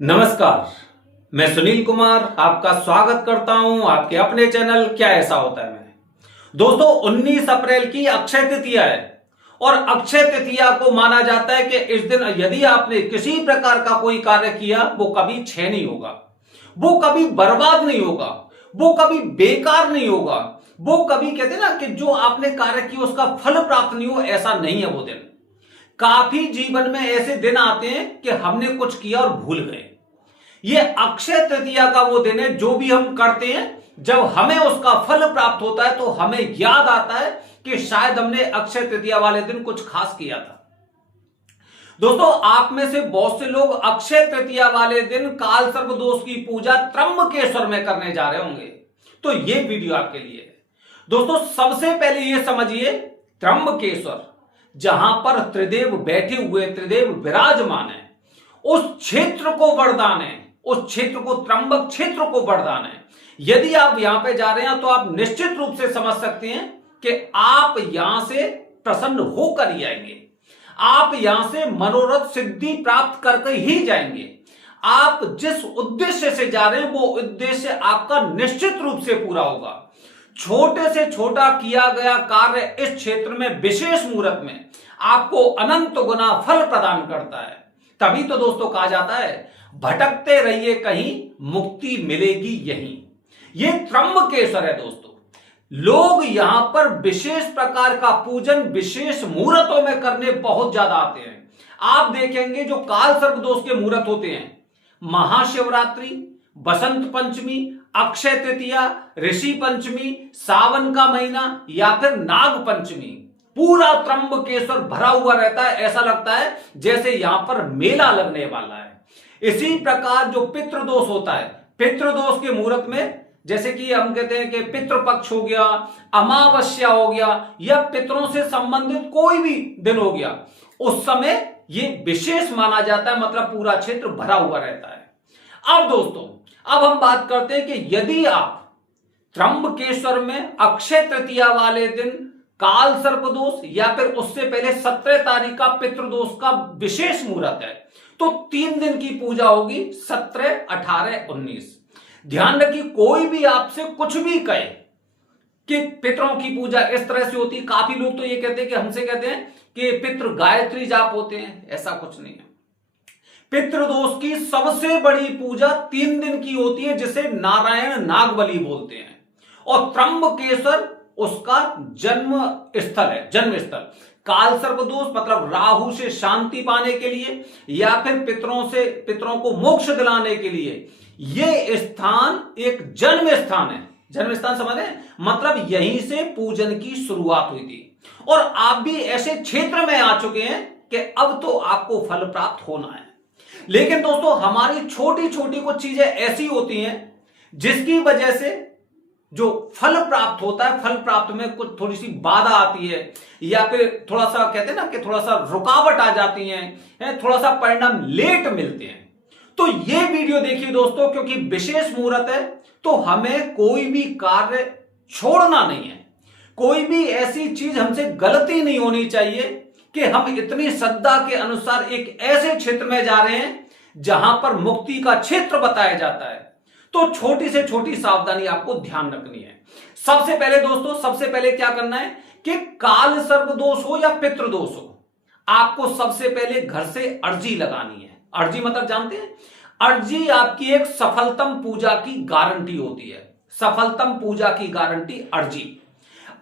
नमस्कार। मैं सुनील कुमार आपका स्वागत करता हूं आपके अपने चैनल क्या ऐसा होता है में। दोस्तों 19 अप्रैल की अक्षय तृतीया है और अक्षय तृतीया को माना जाता है कि इस दिन यदि आपने किसी प्रकार का कोई कार्य किया वो कभी क्षय नहीं होगा, वो कभी बर्बाद नहीं होगा, वो कभी बेकार नहीं होगा, वो कभी कहते हैं ना कि जो आपने कार्य किया उसका फल प्राप्त नहीं हो, ऐसा नहीं है वो दिन। काफी जीवन में ऐसे दिन आते हैं कि हमने कुछ किया और भूल गए। ये अक्षय तृतीया का वो दिन है, जो भी हम करते हैं जब हमें उसका फल प्राप्त होता है तो हमें याद आता है कि शायद हमने अक्षय तृतीया वाले दिन कुछ खास किया था। दोस्तों आप में से बहुत से लोग अक्षय तृतीया वाले दिन काल सर्प दोष की पूजा त्र्यंबकेश्वर में करने जा रहे होंगे, तो ये वीडियो आपके लिए है। दोस्तों सबसे पहले ये समझिए, त्र्यंबकेश्वर जहां पर त्रिदेव बैठे हुए, त्रिदेव विराजमान है, उस क्षेत्र को वरदान है, उस क्षेत्र को, त्र्यंबक क्षेत्र को वरदान है। यदि आप यहां पे जा रहे हैं तो आप निश्चित रूप से समझ सकते हैं कि आप यहां से प्रसन्न होकर ही आएंगे, आप यहां से मनोरथ सिद्धि प्राप्त करके ही जाएंगे। आप जिस उद्देश्य से जा रहे हैं वो उद्देश्य आपका निश्चित रूप से पूरा होगा। छोटे से छोटा किया गया कार्य इस क्षेत्र में विशेष मुहूर्त में आपको अनंत गुना फल प्रदान करता है। तभी तो दोस्तों कहा जाता है, भटकते रहिए कहीं, मुक्ति मिलेगी यहीं। ये त्र्यंबकेश्वर है दोस्तों। लोग यहां पर विशेष प्रकार का पूजन विशेष मुहूर्तों में करने बहुत ज्यादा आते हैं। आप देखेंगे जो काल सर्प दोष के मुहूर्त होते हैं, महाशिवरात्रि, बसंत पंचमी, अक्षय तृतीया, ऋषि पंचमी, सावन का महीना या फिर नाग पंचमी, पूरा त्र्यंबकेश्वर भरा हुआ रहता है। ऐसा लगता है जैसे यहां पर मेला लगने वाला है। इसी प्रकार जो पितृदोष होता है, पितृदोष के मुहूर्त में, जैसे कि हम कहते हैं कि पितृपक्ष हो गया, अमावस्या हो गया, या पितरों से संबंधित कोई भी दिन हो गया, उस समय ये विशेष माना जाता है, मतलब पूरा क्षेत्र भरा हुआ रहता है। अब दोस्तों अब हम बात करते हैं कि यदि आप त्र्यंबकेश्वर में अक्षय तृतीया वाले दिन काल सर्प दोष या फिर उससे पहले 17 तारीख का पितृदोष का विशेष मुहूर्त है, तो 3 दिन की पूजा होगी, 17, 18, 19। ध्यान रखिए, कोई भी आपसे कुछ भी कहे कि पितरों की पूजा इस तरह से होती है, काफी लोग तो ये कहते हैं कि हमसे कहते हैं कि पितृ गायत्री जाप होते हैं, ऐसा कुछ नहीं है। पितृदोष की सबसे बड़ी पूजा 3 दिन की होती है, जिसे नारायण नागबली बोलते हैं, और त्र्यंबकेश्वर उसका जन्म स्थल है, जन्म स्थल। काल सर्प दोष मतलब राहु से शांति पाने के लिए या फिर पितरों को मोक्ष दिलाने के लिए यह स्थान एक जन्म स्थान है। जन्म स्थान समझ रहे हैं, मतलब यहीं से पूजन की शुरुआत हुई थी। और आप भी ऐसे क्षेत्र में आ चुके हैं कि अब तो आपको फल प्राप्त होना है। लेकिन दोस्तों हमारी छोटी छोटी कुछ चीजें ऐसी होती हैं जिसकी वजह से जो फल प्राप्त होता है, फल प्राप्त में कुछ थोड़ी सी बाधा आती है, या फिर थोड़ा सा कहते हैं ना कि थोड़ा सा रुकावट आ जाती है, थोड़ा सा परिणाम लेट मिलते हैं। तो ये वीडियो देखिए दोस्तों, क्योंकि विशेष मुहूर्त है, तो हमें कोई भी कार्य छोड़ना नहीं है, कोई भी ऐसी चीज हमसे गलती नहीं होनी चाहिए कि हम इतनी श्रद्धा के अनुसार एक ऐसे क्षेत्र में जा रहे हैं जहां पर मुक्ति का क्षेत्र बताया जाता है। तो छोटी से छोटी सावधानी आपको ध्यान रखनी है। सबसे पहले दोस्तों, सबसे पहले क्या करना है कि काल सर्प दोष हो या पितृदोष हो, आपको सबसे पहले घर से अर्जी लगानी है। अर्जी मतलब जानते हैं, अर्जी आपकी एक सफलतम पूजा की गारंटी होती है। सफलतम पूजा की गारंटी अर्जी।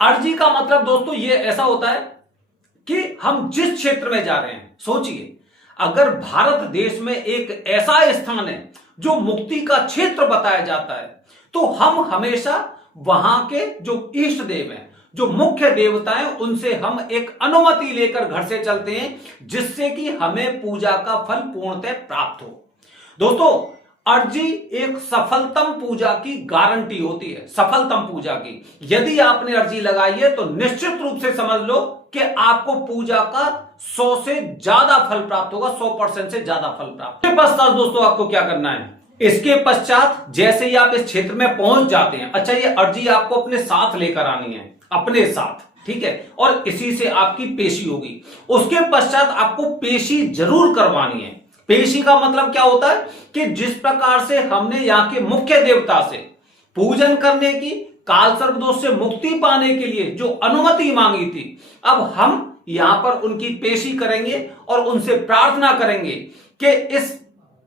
अर्जी का मतलब दोस्तों ये ऐसा होता है कि हम जिस क्षेत्र में जा रहे हैं, सोचिए अगर भारत देश में एक ऐसा स्थान है जो मुक्ति का क्षेत्र बताया जाता है, तो हम हमेशा वहां के जो इष्ट देव हैं, जो मुख्य देवता हैं, उनसे हम एक अनुमति लेकर घर से चलते हैं, जिससे कि हमें पूजा का फल पूर्णतः प्राप्त हो। दोस्तों अर्जी एक सफलतम पूजा की गारंटी होती है, सफलतम पूजा की। यदि आपने अर्जी लगाई है तो निश्चित रूप से समझ लो कि आपको पूजा का 100 से ज्यादा फल प्राप्त होगा, 100% से ज्यादा फल प्राप्त। इसके पश्चात दोस्तों आपको क्या करना है, इसके पश्चात जैसे ही आप इस क्षेत्र में पहुंच जाते हैं, अच्छा ये अर्जी आपको अपने साथ लेकर आनी है, अपने साथ, ठीक है, और इसी से आपकी पेशी होगी। उसके पश्चात आपको पेशी जरूर करवानी है। पेशी का मतलब क्या होता है कि जिस प्रकार से हमने यहाँ के मुख्य देवता से पूजन करने की, काल सर्प दोष से मुक्ति पाने के लिए जो अनुमति मांगी थी, अब हम यहां पर उनकी पेशी करेंगे और उनसे प्रार्थना करेंगे कि इस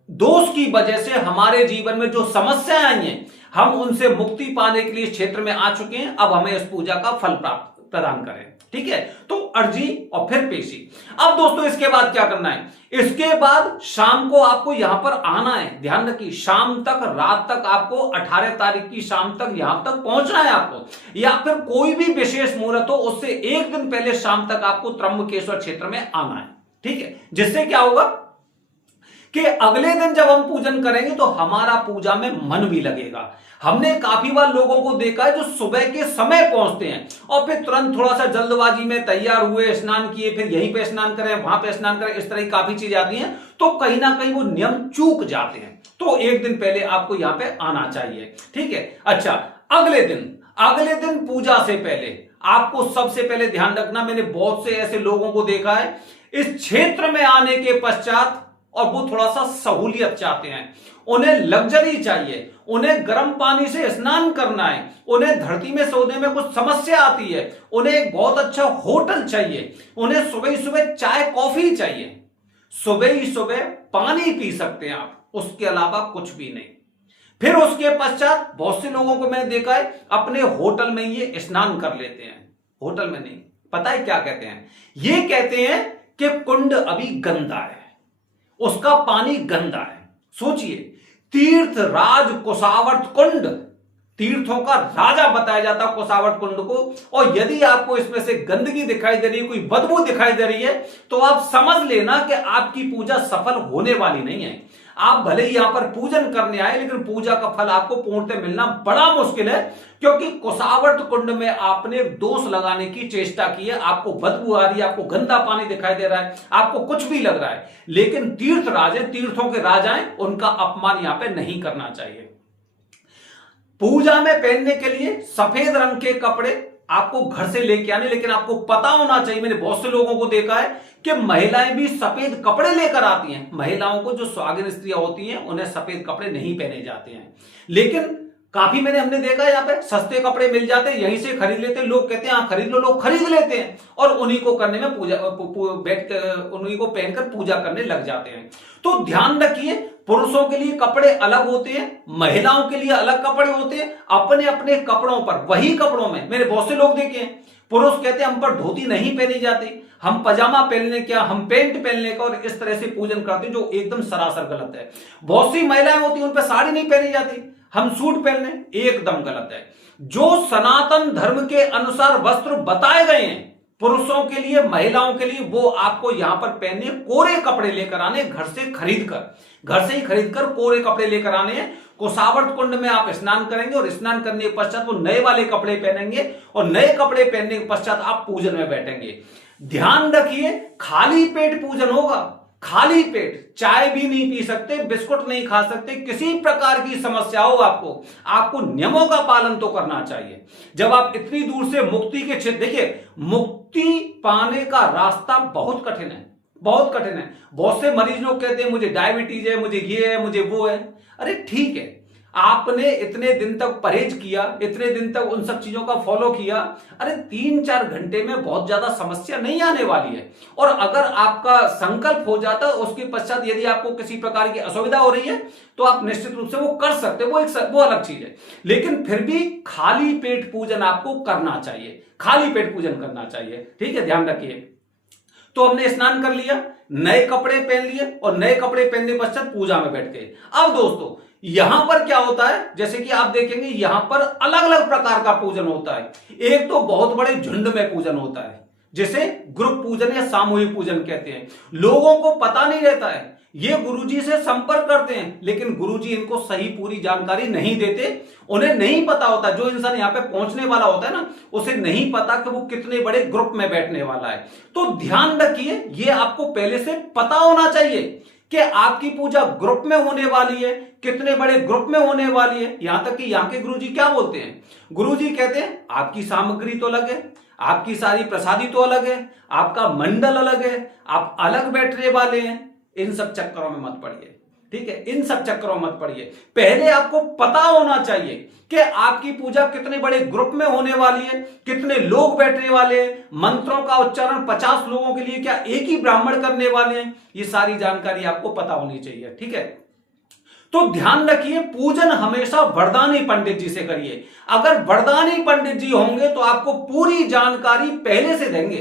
दोष की वजह से हमारे जीवन में जो समस्याएं आई हैं, हम उनसे मुक्ति पाने के लिए इस क्षेत्र में आ चुके हैं, अब हमें इस पूजा का फल प्राप्त प्रदान करें। ठीक है, तो अर्जी और फिर पेशी। अब दोस्तों इसके बाद क्या करना है, इसके बाद शाम को आपको यहां पर आना है। ध्यान रखिए, शाम तक, रात तक आपको 18 तारीख की शाम तक यहां तक पहुंचना है आपको, या फिर कोई भी विशेष मुहूर्त हो उससे एक दिन पहले शाम तक आपको त्र्यंबकेश्वर क्षेत्र में आना है। ठीक है, जिससे क्या होगा कि अगले दिन जब हम पूजन करेंगे तो हमारा पूजा में मन भी लगेगा। हमने काफी बार लोगों को देखा है जो सुबह के समय पहुंचते हैं और फिर तुरंत थोड़ा सा जल्दबाजी में तैयार हुए, स्नान किए, फिर यहीं पे स्नान करें, वहां पे स्नान करें, इस तरह की काफी चीजें आती हैं, तो कहीं ना कहीं वो नियम चूक जाते हैं। तो एक दिन पहले आपको यहां पे आना चाहिए। ठीक है, अच्छा, अगले दिन पूजा से पहले आपको सबसे पहले ध्यान रखना, मैंने बहुत से ऐसे लोगों को देखा है इस क्षेत्र में आने के पश्चात, और वो थोड़ा सा सहूलियत चाहते हैं, उन्हें लग्जरी चाहिए, उन्हें गर्म पानी से स्नान करना है, उन्हें धरती में सोने में कुछ समस्या आती है, उन्हें एक बहुत अच्छा होटल चाहिए, उन्हें सुबह ही सुबह चाय कॉफी चाहिए, सुबह ही सुबह पानी पी सकते हैं आप, उसके अलावा कुछ भी नहीं। फिर उसके पश्चात बहुत से लोगों को मैंने देखा है अपने होटल में ये स्नान कर लेते हैं। होटल में नहीं, पता है क्या कहते हैं, ये कहते हैं कि कुंड अभी गंदा है, उसका पानी गंदा है। सोचिए, तीर्थ राज कुशावर्त कुंड, तीर्थों का राजा बताया जाता है कुशावर्त कुंड को, और यदि आपको इसमें से गंदगी दिखाई दे रही है, कोई बदबू दिखाई दे रही है, तो आप समझ लेना कि आपकी पूजा सफल होने वाली नहीं है। आप भले ही यहां पर पूजन करने आए, लेकिन पूजा का फल आपको पूर्णतः मिलना बड़ा मुश्किल है, क्योंकि कुशावर्त कुंड में आपने दोष लगाने की चेष्टा की है, आपको बदबू आ रही है, आपको गंदा पानी दिखाई दे रहा है, आपको कुछ भी लग रहा है, लेकिन तीर्थ राजे, तीर्थों के राजा हैं, उनका अपमान यहां पे नहीं करना चाहिए। पूजा में पहनने के लिए सफेद रंग के कपड़े आपको घर से लेके आने, लेकिन आपको पता होना चाहिए, मैंने बहुत से लोगों को देखा है कि महिलाएं भी सफेद कपड़े लेकर आती हैं। महिलाओं को, जो सुहागिन स्त्रियां होती हैं, उन्हें सफेद कपड़े नहीं पहने जाते हैं, लेकिन काफी हमने देखा है यहाँ पे सस्ते कपड़े मिल जाते हैं, यहीं से खरीद लेते हैं। लोग कहते हैं हाँ खरीद लो, लोग खरीद लेते हैं और उन्हीं को करने में उन्हीं को पहनकर पूजा करने लग जाते हैं। तो ध्यान रखिए, पुरुषों के लिए कपड़े अलग होते हैं, महिलाओं के लिए अलग कपड़े होते हैं। अपने अपने कपड़ों पर, वही कपड़ों में मैंने बहुत से लोग देखे हैं, पुरुष कहते हैं हम पर धोती नहीं पहनी जाती, हम पजामा पहनने क्या, हम पेंट पहनने का, और इस तरह से पूजन करते हैं, जो एकदम सरासर गलत है। बहुत सी महिलाएं होती हैं उन पर साड़ी नहीं पहनी जाती, हम सूट पहनने, एकदम गलत है। जो सनातन धर्म के अनुसार वस्त्र बताए गए हैं पुरुषों के लिए, महिलाओं के लिए, वो आपको यहां पर पहनने, कोरे कपड़े लेकर आने, घर से ही खरीदकर कोरे कपड़े लेकर आने हैं। कुशावर्त कुंड में आप स्नान करेंगे और स्नान करने के पश्चात वो नए वाले कपड़े पहनेंगे और नए कपड़े पहनने के पश्चात आप पूजन में बैठेंगे। ध्यान रखिए, खाली पेट पूजन होगा, खाली पेट, चाय भी नहीं पी सकते, बिस्कुट नहीं खा सकते, किसी प्रकार की समस्या हो आपको नियमों का पालन तो करना चाहिए। जब आप इतनी दूर से मुक्ति के क्षेत्र, देखिए मुक्ति पाने का रास्ता बहुत कठिन है, बहुत कठिन है। बहुत से मरीज लोग कहते हैं मुझे डायबिटीज है, मुझे ये है, मुझे वो है। अरे ठीक है, आपने इतने दिन तक परहेज किया, इतने दिन तक उन सब चीजों का फॉलो किया, अरे 3-4 घंटे में बहुत ज्यादा समस्या नहीं आने वाली है। और अगर आपका संकल्प हो जाता है, उसके पश्चात यदि आपको किसी प्रकार की असुविधा हो रही है तो आप निश्चित रूप से वो कर सकते हैं, वो अलग चीज है। लेकिन फिर भी खाली पेट पूजन आपको करना चाहिए, खाली पेट पूजन करना चाहिए। ठीक है, ध्यान रखिए। तो हमने स्नान कर लिया, नए कपड़े पहन लिए और नए कपड़े पहनने पश्चात पूजा में बैठ गए। अब दोस्तों यहां पर क्या होता है, जैसे कि आप देखेंगे यहां पर अलग अलग प्रकार का पूजन होता है। एक तो बहुत बड़े झुंड में पूजन होता है, जिसे ग्रुप पूजन या सामूहिक पूजन कहते हैं। लोगों को पता नहीं रहता है, ये गुरुजी से संपर्क करते हैं, लेकिन गुरुजी इनको सही पूरी जानकारी नहीं देते। उन्हें नहीं पता होता, जो इंसान यहां पे पहुंचने वाला होता है ना, उसे नहीं पता कि वो कितने बड़े ग्रुप में बैठने वाला है। तो ध्यान रखिए, ये आपको पहले से पता होना चाहिए कि आपकी पूजा ग्रुप में होने वाली है, कितने बड़े ग्रुप में होने वाली है। यहां तक कि यहां के गुरुजी क्या बोलते हैं, गुरुजी कहते हैं आपकी सामग्री तो अलग है, आपकी सारी प्रसादी तो अलग है, आपका मंडल अलग है, आप अलग बैठने वाले हैं, इन सब चक्करों में मत पड़िए। ठीक है, इन सब चक्करों में मत पड़िए। पहले आपको पता होना चाहिए कि आपकी पूजा कितने बड़े ग्रुप में होने वाली है, कितने लोग बैठने वाले हैं, मंत्रों का उच्चारण 50 लोगों के लिए क्या एक ही ब्राह्मण करने वाले हैं, ये सारी जानकारी आपको पता होनी चाहिए। ठीक है, तो ध्यान रखिए, पूजन हमेशा वरदानी पंडित जी से करिए। अगर वरदानी पंडित जी होंगे तो आपको पूरी जानकारी पहले से देंगे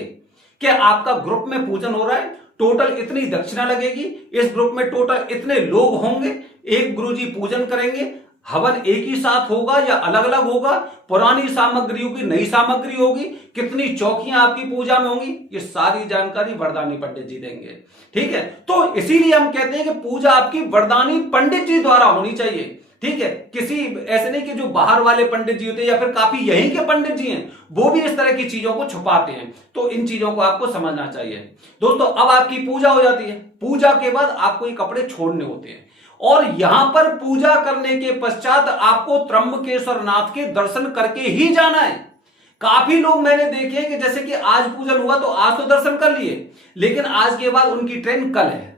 कि आपका ग्रुप में पूजन हो रहा है, टोटल इतनी दक्षिणा लगेगी, इस ग्रुप में टोटल इतने लोग होंगे, एक गुरुजी पूजन करेंगे, हवन एक ही साथ होगा या अलग अलग होगा, पुरानी सामग्री होगी, नई सामग्री होगी, कितनी चौकियां आपकी पूजा में होंगी, ये सारी जानकारी वरदानी पंडित जी देंगे। ठीक है, तो इसीलिए हम कहते हैं कि पूजा आपकी वरदानी पंडित जी द्वारा होनी चाहिए। ठीक है, किसी ऐसे नहीं कि जो बाहर वाले पंडित जी होते हैं या फिर काफी यहीं के पंडित जी हैं वो भी इस तरह की चीजों को छुपाते हैं, तो इन चीजों को आपको समझना चाहिए। दोस्तों, अब आपकी पूजा हो जाती है, पूजा के बाद आपको ये कपड़े छोड़ने होते हैं और यहां पर पूजा करने के पश्चात आपको त्र्यंबकेश्वर नाथ के दर्शन करके ही जाना है। काफी लोग मैंने देखे कि जैसे कि आज पूजन हुआ तो आज तो दर्शन कर लिए, लेकिन आज के बाद उनकी ट्रेन कल है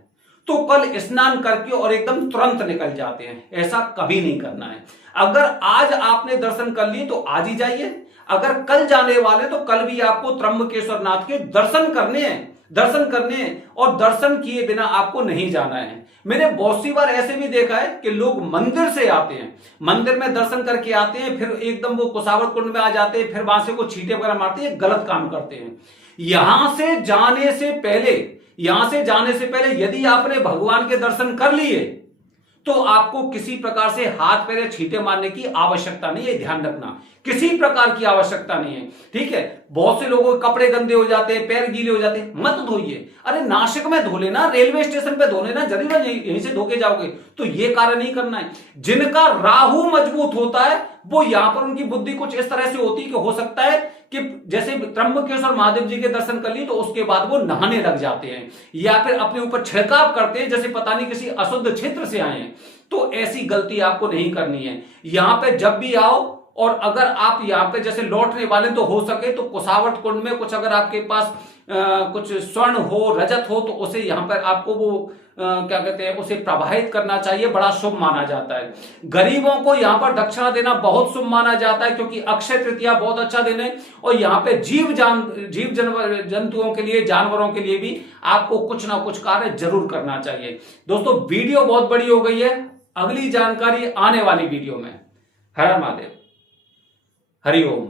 तो कल स्नान करके और एकदम तुरंत निकल जाते हैं। ऐसा कभी नहीं करना है। अगर आज आपने दर्शन कर लिए तो आज ही जाइए, अगर कल जाने वाले तो कल भी आपको त्र्यंबकेश्वर नाथ के दर्शन करने हैं और दर्शन किए बिना आपको नहीं जाना है। मैंने बहुत सी बार ऐसे भी देखा है कि लोग मंदिर से आते हैं, मंदिर में दर्शन करके आते हैं, फिर एकदम वो कुसावट कुंड में आ जाते हैं, फिर वहां से को छींटे वगैरह मारते हैं, गलत काम करते हैं। यहां से जाने से पहले यदि आपने भगवान के दर्शन कर लिए तो आपको किसी प्रकार से हाथ पैर छींटे मारने की आवश्यकता नहीं है। ध्यान रखना, किसी प्रकार की आवश्यकता नहीं है। ठीक है, बहुत से लोगों के कपड़े गंदे हो जाते हैं, पैर गीले हो जाते हैं, मत धोइए। अरे नासिक में धो लेना, रेलवे स्टेशन पे धो लेना, जरूर यहीं से धोके जाओगे, तो ये कार्य नहीं करना है। जिनका राहु मजबूत होता है वो यहां पर उनकी बुद्धि कुछ इस तरह से होती है कि हो सकता है कि जैसे त्र्यंबकेश्वर महादेव जी के दर्शन कर लिए तो उसके बाद वो नहाने लग जाते हैं या फिर अपने ऊपर छिड़काव करते हैं जैसे पता नहीं किसी अशुद्ध क्षेत्र से आए हैं। तो ऐसी गलती आपको नहीं करनी है। यहां पे जब भी आओ और अगर आप यहाँ पे जैसे लौटने वाले तो हो सके तो कुसावट कुंड में कुछ अगर आपके पास कुछ स्वर्ण हो, रजत हो, तो उसे यहाँ पर आपको वो क्या कहते हैं, उसे प्रवाहित करना चाहिए, बड़ा शुभ माना जाता है। गरीबों को यहाँ पर दक्षिणा देना बहुत शुभ माना जाता है क्योंकि अक्षय तृतीया बहुत अच्छा दिन है और यहाँ पे जीव जंतुओं के लिए, जानवरों के लिए भी आपको कुछ ना कुछ कार्य जरूर करना चाहिए। दोस्तों, वीडियो बहुत बड़ी हो गई है, अगली जानकारी आने वाली वीडियो में। हर हर महादेव, हरि ओम।